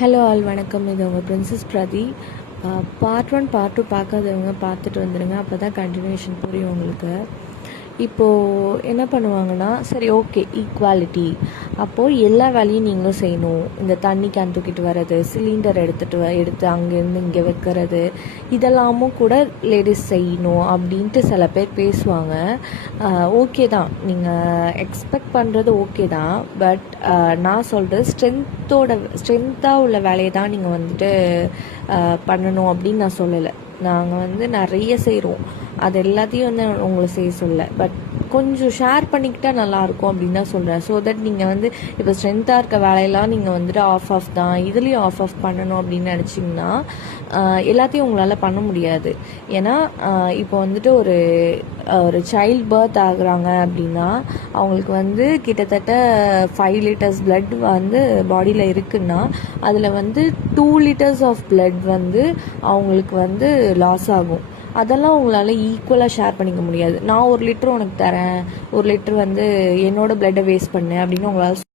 Hello all வணக்கம். இது உங்கள் பிரின்சஸ் பிரதி. பார்ட் 1 பார்ட் 2 பார்க்காதவங்க பார்த்துட்டு வந்துடுங்க. அப்போ தான் கண்டினியூஷன் புரியும் உங்களுக்கு. இப்போது என்ன பண்ணுவாங்கன்னா, சரி ஓகே ஈக்குவாலிட்டி, அப்போது எல்லா வேலையும் நீங்களும் செய்யணும். இந்த தண்ணி கேன் தூக்கிட்டு வர்றது, சிலிண்டர் எடுத்து அங்கேருந்து இங்கே வைக்கிறது, இதெல்லாமும் கூட லேடிஸ் செய்யணும் அப்படின்ட்டு சில பேர் பேசுவாங்க. ஓகே தான், நீங்கள் எக்ஸ்பெக்ட் பண்ணுறது ஓகே தான். பட் நான் சொல்கிறது ஸ்ட்ரென்த்தாக உள்ள வேலையை தான் நீங்கள் வந்துட்டு பண்ணணும் அப்படின்னு நான் சொல்லலை. நாங்கள் நிறைய செய்கிறோம், அது எல்லாத்தையும் உங்களை செய்ய சொல்ல. பட் கொஞ்சம் ஷேர் பண்ணிக்கிட்டால் நல்லாயிருக்கும் அப்படின்னு தான் சொல்கிறேன். ஸோ தட் நீங்கள் இப்போ ஸ்ட்ரென்த்தாக இருக்க வேலையெல்லாம் நீங்கள் ஆஃப் தான், இதுலேயும் ஆஃப் பண்ணணும் அப்படின்னு நினச்சிங்கன்னா எல்லாத்தையும் உங்களால் பண்ண முடியாது. ஏன்னா இப்போ ஒரு சைல்ட் பர்த் ஆகுறாங்க அப்படின்னா அவங்களுக்கு கிட்டத்தட்ட 5 liters blood பாடியில் இருக்குன்னா அதில் 2 liters ஆஃப் blood அவங்களுக்கு லாஸ் ஆகும். அதெல்லாம் உங்களால் ஈக்குவலாக ஷேர் பண்ணிக்க முடியாது. நான் 1 லிட்டர் உனக்கு தரேன், 1 லிட்டர் என்னோட பிளட்டை வேஸ்ட் பண்ணேன் அப்படின்னு உங்களால்